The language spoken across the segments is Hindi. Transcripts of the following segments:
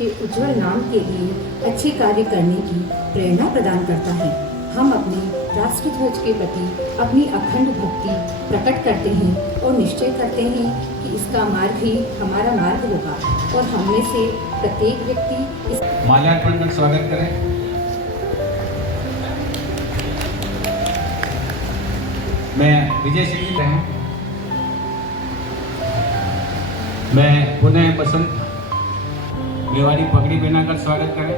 के उज्जवल नाम के लिए अच्छे कार्य करने की प्रेरणा प्रदान करता है। हम अपने राष्ट्रध्वज के प्रति अपनी अखंड भक्ति प्रकट करते हैं और निश्चय करते हैं कि इसका मार्ग ही हमारा मार्ग होगा और हममें से प्रत्येक व्यक्ति इस माल्यार्पण कर स्वागत करें। मैं विजय सिंह हैं। मैं पुनः बसंत मेवाड़ी पगड़ी पहनाकर स्वागत करें।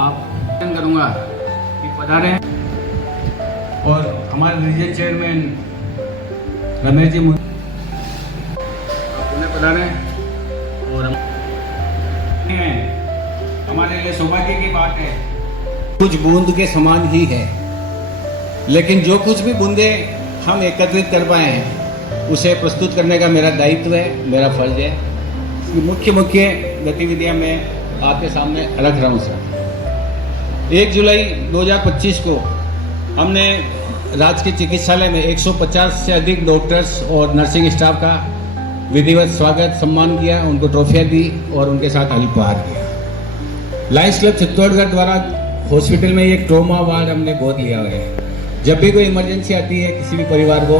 आप करूंगा कि पधारें और हमारे रीजन चेयरमैन रमेश जी पुनः पधारें और हमारे लिए सौभाग्य की बात है। कुछ बूंद के समान ही है, लेकिन जो कुछ भी बूंदे हम एकत्रित कर पाए हैं उसे प्रस्तुत करने का मेरा दायित्व है, मेरा फर्ज है। मुख्य गतिविधियां मैं आपके सामने रख रहा हूँ सर। 1 जुलाई 2025 को हमने राजकीय चिकित्सालय में 150 से अधिक डॉक्टर्स और नर्सिंग स्टाफ का विधिवत स्वागत सम्मान किया, उनको ट्रॉफियाँ दी और उनके साथ अल्पहार किया। लायंस क्लब चित्तौड़गढ़ द्वारा हॉस्पिटल में एक ट्रॉमा वार्ड हमने गोद लिया हुआ है। जब भी कोई इमरजेंसी आती है किसी भी परिवार को,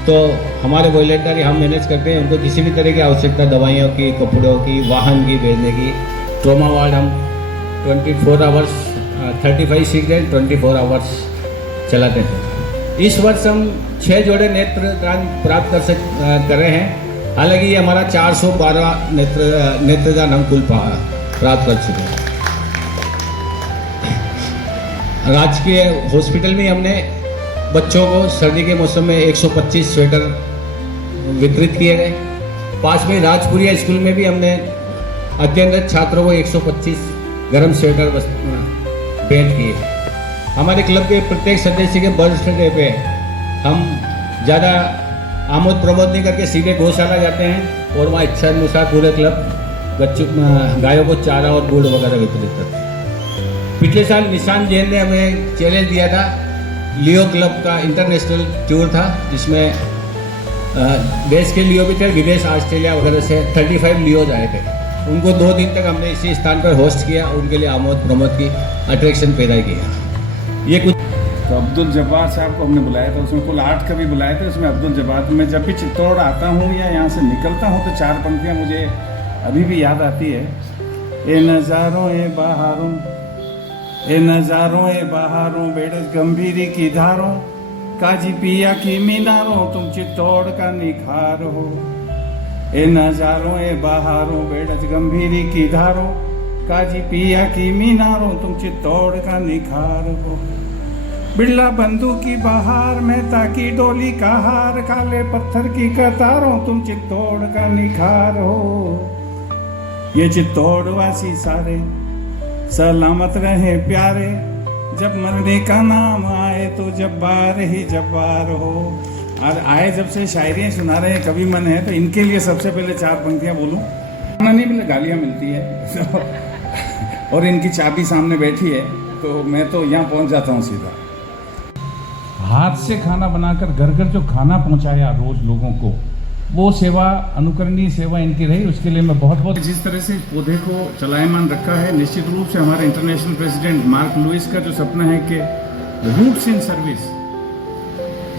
तो हमारे वॉलंटियर हम मैनेज करते हैं। उनको किसी भी तरह की आवश्यकता, दवाइयों की, कपड़ों की, वाहन की भेजने की, ट्रॉमा वार्ड हम 24 आवर्स 35 सीट 24 आवर्स चलाते हैं। इस वर्ष हम 6 जोड़े नेत्रदान प्राप्त कर रहे हैं। हालांकि ये हमारा 412 नेत्रदान हम कुल प्राप्त कर चुके हैं। राजकीय हॉस्पिटल में हमने बच्चों को सर्दी के मौसम में 125 स्वेटर वितरित किए गए। पास में राजपुरिया स्कूल में भी हमने अध्ययनरत छात्रों को 125 गर्म स्वेटर भेंट किए। हमारे क्लब के प्रत्येक सदस्य के बर्थडे पे हम ज़्यादा आमोद प्रमोद नहीं करके सीधे गौशाला जाते हैं और वहाँ इच्छा अनुसार पूरे क्लब बच्चों गायों को चारा और गुड़ वगैरह वितरित करते हैं। पिछले साल निशांत जैन ने हमें चैलेंज दिया था। लियो क्लब का इंटरनेशनल टूर था, जिसमें देश के लियो भी थे, विदेश ऑस्ट्रेलिया वगैरह से 35 लियोज आए थे। उनको 2 दिन तक हमने इसी स्थान पर होस्ट किया, उनके लिए आमोद प्रमोद की अट्रैक्शन पैदा किया। ये कुछ तो अब्दुल जब्बार साहब को हमने बुलाया था, उसमें कुल 8 कवि बुलाए थे। उसमें अब्दुल जब्बार, मैं जब भी चित्तौड़ आता हूँ या यहाँ से निकलता हूँ तो 4 पंक्तियाँ मुझे अभी भी याद आती है। ए नज़ारों ए बहारों, ए नज़ारों ए बहारों, बेड़स गंभीरी की धारों, काजी पिया की मीनारों, तुम चित्तौड़ का निखार हो। ए नज़ारों ए बहारों, बेड़स गंभीरी की धारों, काजी पिया की मीनारों, तुम चित्तौड़ का निखार हो। बिरला बंधु की बहार में ताकि डोली का हार, काले पत्थर की कतारों, तुम चित्तौड़ का निखार हो। ये चित्तौड़ वासी सारे सलामत रहे प्यारे, जब मरने का नाम आए तो जब्बार ही जब्बार हो। और आए जब से शायरियाँ सुना रहे हैं, कवि मन है, तो इनके लिए सबसे पहले 4 पंक्तियाँ बोलूँ। नहीं मिले गालियाँ मिलती है और इनकी चाबी सामने बैठी है, तो मैं तो यहाँ पहुँच जाता हूँ सीधा। हाथ से खाना बनाकर घर घर जो खाना पहुँचाया रोज लोगों को, वो सेवा, अनुकरणीय सेवा इनकी रही। उसके लिए मैं बहुत जिस तरह से इस पौधे को चलायमान रखा है, निश्चित रूप से हमारे इंटरनेशनल प्रेसिडेंट मार्क लुइस का जो सपना है कि रूट्स इन सर्विस,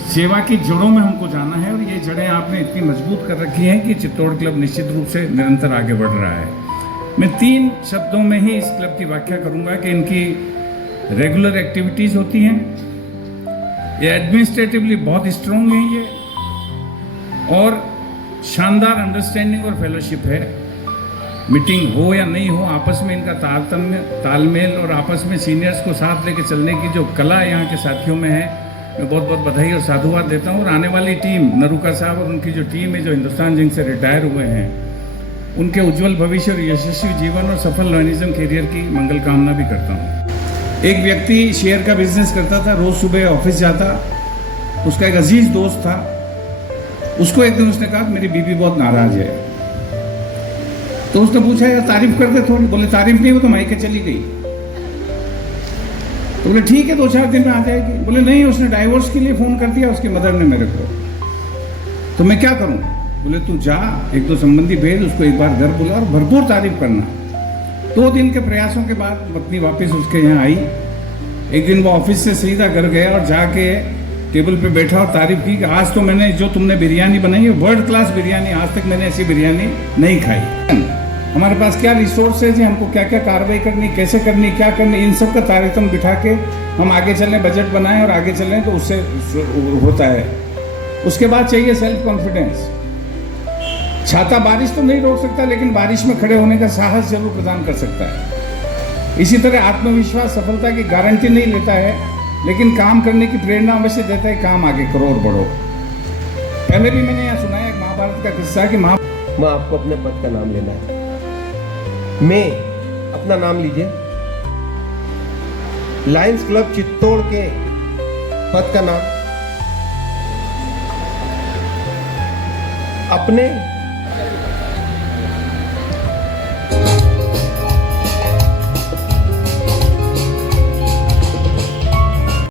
सेवा की जड़ों में हमको जाना है, और ये जड़ें आपने इतनी मजबूत कर रखी हैं कि चित्तौड़ क्लब निश्चित रूप से निरंतर आगे बढ़ रहा है। मैं 3 शब्दों में ही इस क्लब की व्याख्या करूँगा कि इनकी रेगुलर एक्टिविटीज़ होती हैं, ये एडमिनिस्ट्रेटिवली बहुत स्ट्रॉन्ग है ये, और शानदार अंडरस्टैंडिंग और फेलोशिप है। मीटिंग हो या नहीं हो, आपस में इनका तालमेल और आपस में सीनियर्स को साथ लेके चलने की जो कला यहाँ के साथियों में है, मैं बहुत बहुत बधाई और साधुवाद देता हूँ। और आने वाली टीम, नरूका साहब और उनकी जो टीम है, जो हिंदुस्तान जिंक से रिटायर हुए हैं, उनके उज्जवल भविष्य और यशस्वी जीवन और सफल जर्नलिज्म कैरियर की मंगल कामना भी करता हूँ। एक व्यक्ति शेयर का बिजनेस करता था, रोज़ सुबह ऑफिस जाता, उसका एक अजीज दोस्त था। उसको एक दिन उसने कहा मेरी बीबी बहुत नाराज है। तो उसने पूछा यार तारीफ कर दे थोड़ी। बोले तारीफ नहीं, वो तो मायके चली गई। तो बोले ठीक है 2-4 दिन में आ जाएगी। बोले नहीं, उसने डाइवोर्स के लिए फोन कर दिया उसकी मदर ने मेरे को। तो मैं क्या करूं? बोले तू जा, एक दो संबंधी भेज, उसको एक बार घर बुला और भरपूर तारीफ करना। 2 दिन के प्रयासों के बाद पत्नी वापस उसके यहाँ आई। एक दिन वो ऑफिस से सीधा घर गया और जाके टेबल पे बैठा और तारीफ की कि आज तो मैंने जो तुमने बिरयानी बनाई है वर्ल्ड क्लास बिरयानी, आज तक मैंने ऐसी बिरयानी नहीं खाई। हमारे पास क्या रिसोर्सेज है, हमको क्या क्या कार्रवाई करनी, कैसे करनी, क्या करनी, इन सब का तारतम्य बिठा के हम आगे चलें, बजट बनाएं और आगे चलें तो उससे होता है। उसके बाद चाहिए सेल्फ कॉन्फिडेंस। छाता बारिश तो नहीं रोक सकता, लेकिन बारिश में खड़े होने का साहस जरूर प्रदान कर सकता है। इसी तरह आत्मविश्वास सफलता की गारंटी नहीं लेता है, लेकिन काम करने की प्रेरणा अवश्य देता है। काम आगे करो और बढ़ो। पहले भी मैंने यहाँ सुनाया एक महाभारत का किस्सा कि माँ आपको अपने पद का नाम लेना है। मैं अपना नाम लीजिए। लायंस क्लब चित्तौड़ के पद का नाम अपने